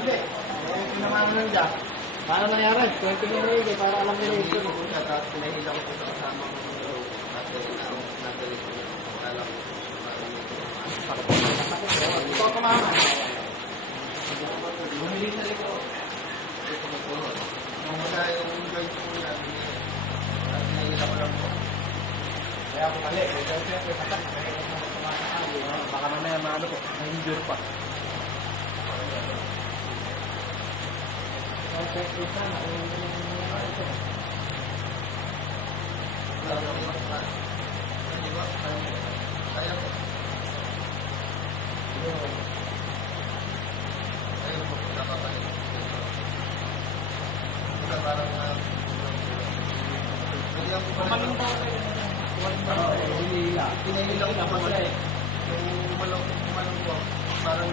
Hindi. Pinamano lang dyan. Paano nangyari? 20 minutes para alam nila ito. Tapos pinahila ko sa kasama ko. Ito ako kumaman. Bumili sa liko. Kung wala yung guide ko yan, at pinahila ko lang po. Kaya ako mali. Kaya siyempre patak. Baka mamaya maano ko. May-injure pa. Okay, sana.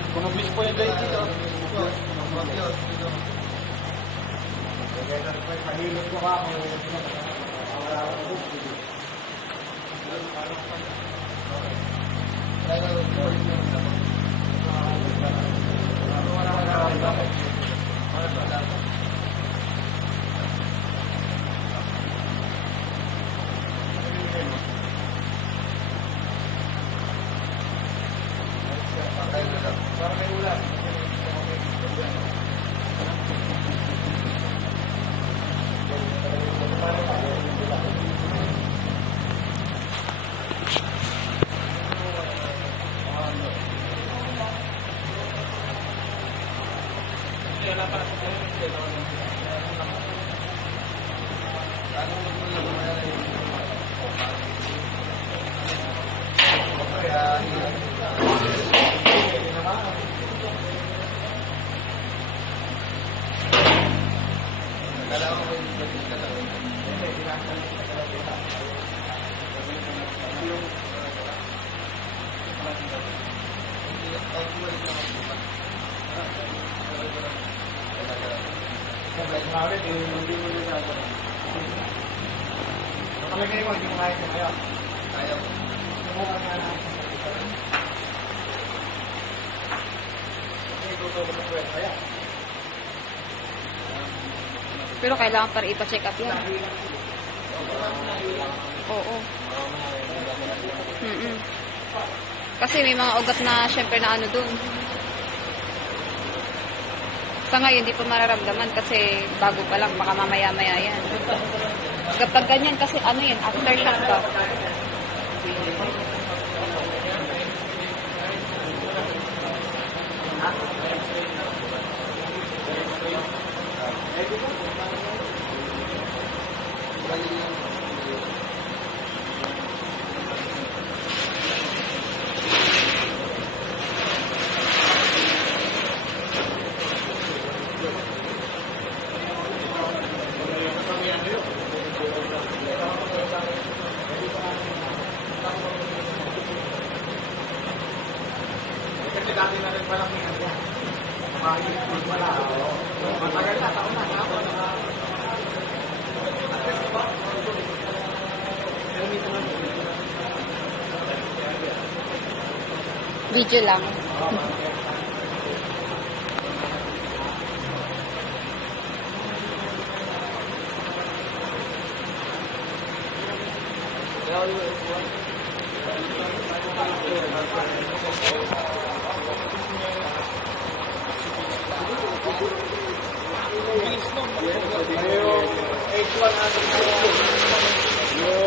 Kung nabis po yung dahil dito. Mahilot ko ka kung wala ko dito. Para may ulam. Nakalagay mo, hindi mo kaya ito kaya? Kaya mo. Pero kailangan para ipa-check up yan. Oo. Kasi may mga ugat na syempre na ano dun. Sa ngayon, hindi pa mararamdaman kasi bago pa lang, baka mamaya-maya yan. Kapag ganyan kasi ano yan, aftershock ka. Dati na rin palang yan. Wala. Matagal na, taon na. Video lang. Yung H1 yung